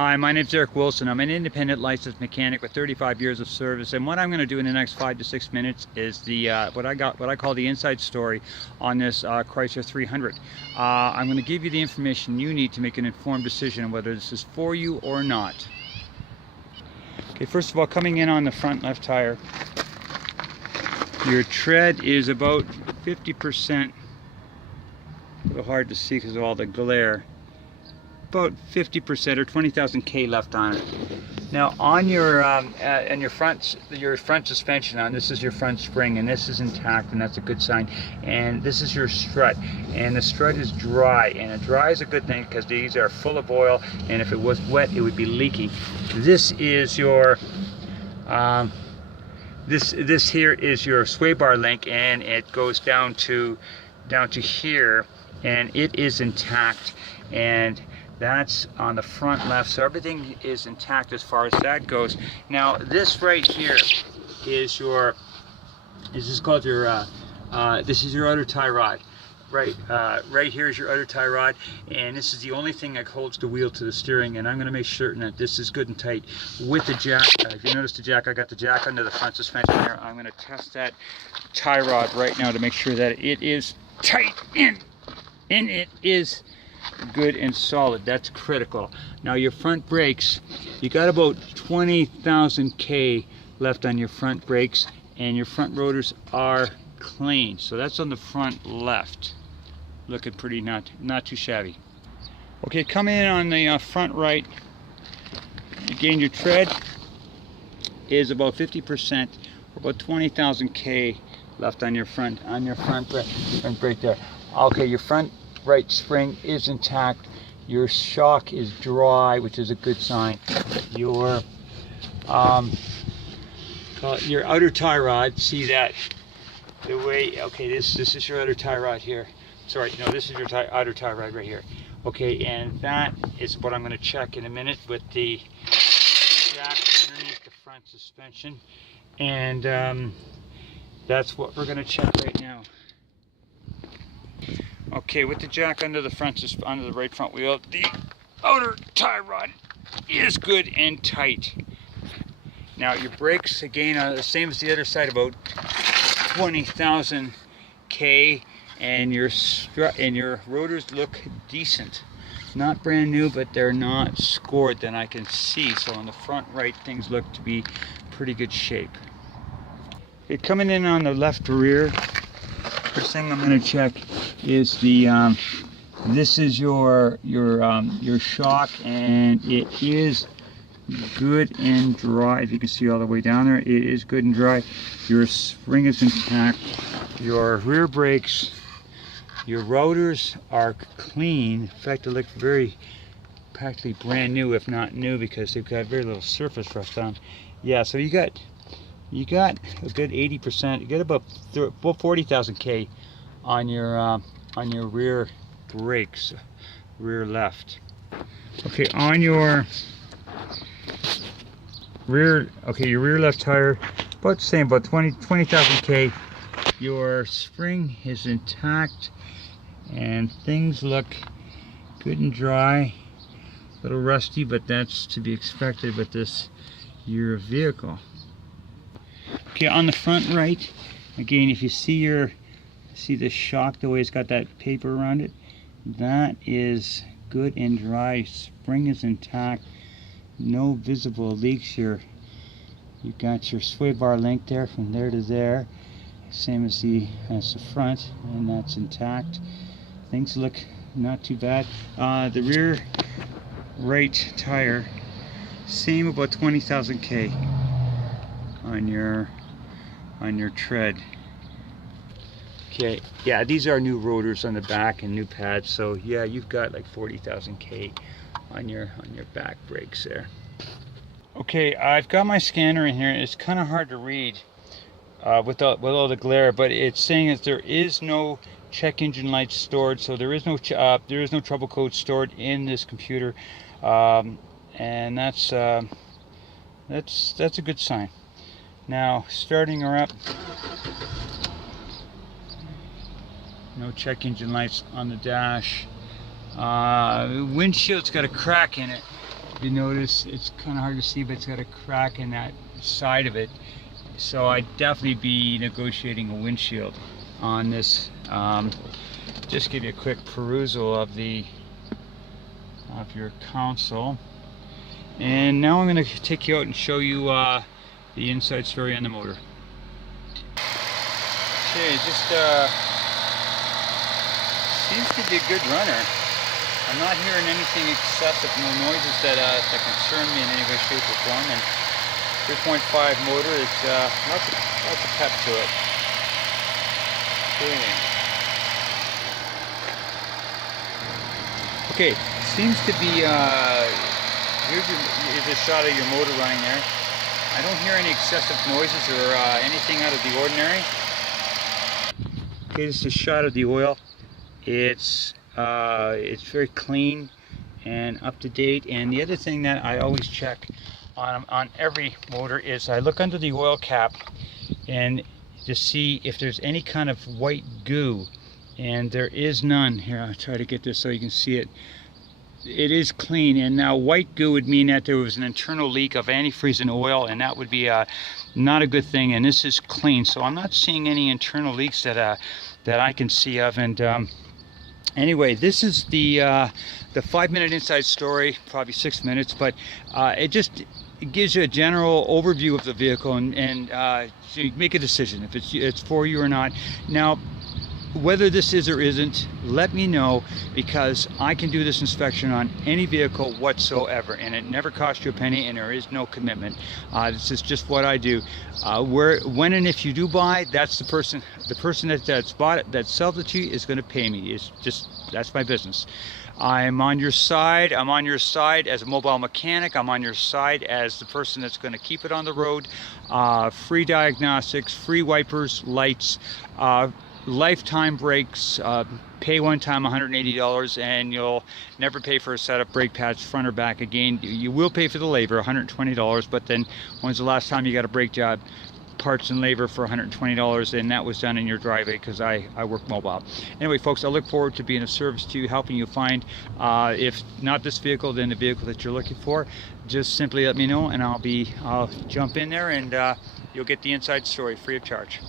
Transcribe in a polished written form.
Hi, my name is Eric Wilson. I'm an independent licensed mechanic with 35 years of service, and what I'm going to do in the next 5 to 6 minutes is the what I call the inside story on this Chrysler 300. I'm going to give you the information you need to make an informed decision on whether this is for you or not. Okay, first of all, coming in on the front left tire, your tread is about 50%. A little hard to see because of all the glare. About 50% or 20,000 K left on it. Now on your front suspension on this is your front spring, and this is intact, and that's a good sign. And this is your strut, and the strut is dry, and it dry is a good thing because these are full of oil, and if it was wet it would be leaky. This is your this here is your sway bar link, and it goes down to here, and it is intact, and that's on the front left, so everything is intact as far as that goes. Now this right here is your, this is called your this is your outer tie rod. Right here is your outer tie rod, and this is the only thing that holds the wheel to the steering, and I'm going to make certain that this is good and tight with the jack. If you notice the jack, I got the jack under the front suspension there. I'm going to test that tie rod right now to make sure that it is tight and it is good and solid. That's critical. Now your front brakes, you got about 20,000 K left on your front brakes, and your front rotors are clean. So that's on the front left, looking pretty not too shabby. Okay, coming in on the front right, again your tread is about 50%, about 20,000 K left on your front brake there. Okay, your front right spring is intact. Your shock is dry, which is a good sign. Your outer tie rod, see that the way, okay, this is your outer tie rod here. Sorry, no, this is your outer tie rod right here. Okay, and that is what I'm going to check in a minute with the jack underneath the front suspension, and that's what we're going to check right now. Okay, with the jack under the right front wheel, the outer tie rod is good and tight. Now your brakes again are the same as the other side, about 20,000 K, and your rotors look decent. Not brand new, but they're not scored that I can see. So on the front right, things look to be pretty good shape. Okay, coming in on the left rear, first thing I'm going to check is the this is your shock, and it is good and dry. As you can see all the way down there, it is good and dry. Your spring is intact. Your rear brakes, your rotors are clean. In fact, they look practically brand new, if not new, because they've got very little surface rust on. Yeah, so you got a good 80%. You get about 40,000 K on your rear brakes, rear left. Okay, on your rear, okay, your rear left tire, about the same, about 20,000 K. Your spring is intact, and things look good and dry. A little rusty, but that's to be expected with this year of vehicle. Okay, on the front right, again, if you see the shock, the way it's got that paper around it, that is good and dry. Spring is intact, no visible leaks here. You've got your sway bar link there from there to there, same as the front, and that's intact. Things look not too bad. The rear right tire, same, about 20,000 K on your tread. Okay, yeah, these are new rotors on the back and new pads, so yeah, you've got like 40,000 K on your back brakes there. Okay, I've got my scanner in here. It's kind of hard to read with all the glare, but it's saying that there is no check engine lights stored, so there is no trouble code stored in this computer, and that's a good sign. Now, starting her up, no check engine lights on the dash. Windshield's got a crack in it, you notice it's kind of hard to see, but it's got a crack in that side of it. So I'd definitely be negotiating a windshield on this. Just give you a quick perusal of your console. And now I'm going to take you out and show you the inside story on the motor. Okay, just seems to be a good runner. I'm not hearing anything excessive, no noises that concern me in any way, shape, or form. And 3.5 motor, it's lots of pep to it. Okay, seems to be. Here's a shot of your motor running there. I don't hear any excessive noises or anything out of the ordinary. Okay, this is a shot of the oil. It's very clean and up to date. And the other thing that I always check on every motor is I look under the oil cap and to see if there's any kind of white goo, and there is none. Here, I'll try to get this so you can see it. It is clean, and now white goo would mean that there was an internal leak of antifreeze and oil, and that would be not a good thing. And this is clean, so I'm not seeing any internal leaks that I can see of. And anyway, this is the 5-minute inside story, probably 6 minutes, but it gives you a general overview of the vehicle, and so you make a decision if it's for you or not. Now, whether this is or isn't, let me know, because I can do this inspection on any vehicle whatsoever, and it never costs you a penny, and there is no commitment. This is just what I do. When and if you do buy, that's the person that's bought it, that sells it to you, is going to pay me. It's just, that's my business. I'm on your side. I'm on your side as a mobile mechanic. I'm on your side as the person that's going to keep it on the road. Free diagnostics, free wipers, lights, lifetime brakes. Pay one time $180, and you'll never pay for a set of brake pads front or back again. You will pay for the labor, $120, but then when's the last time you got a brake job, parts and labor for $120, and that was done in your driveway, because I work mobile. Anyway, folks, I look forward to being of service to you, helping you find, if not this vehicle, then the vehicle that you're looking for. Just simply let me know, and I'll jump in there, and you'll get the inside story free of charge.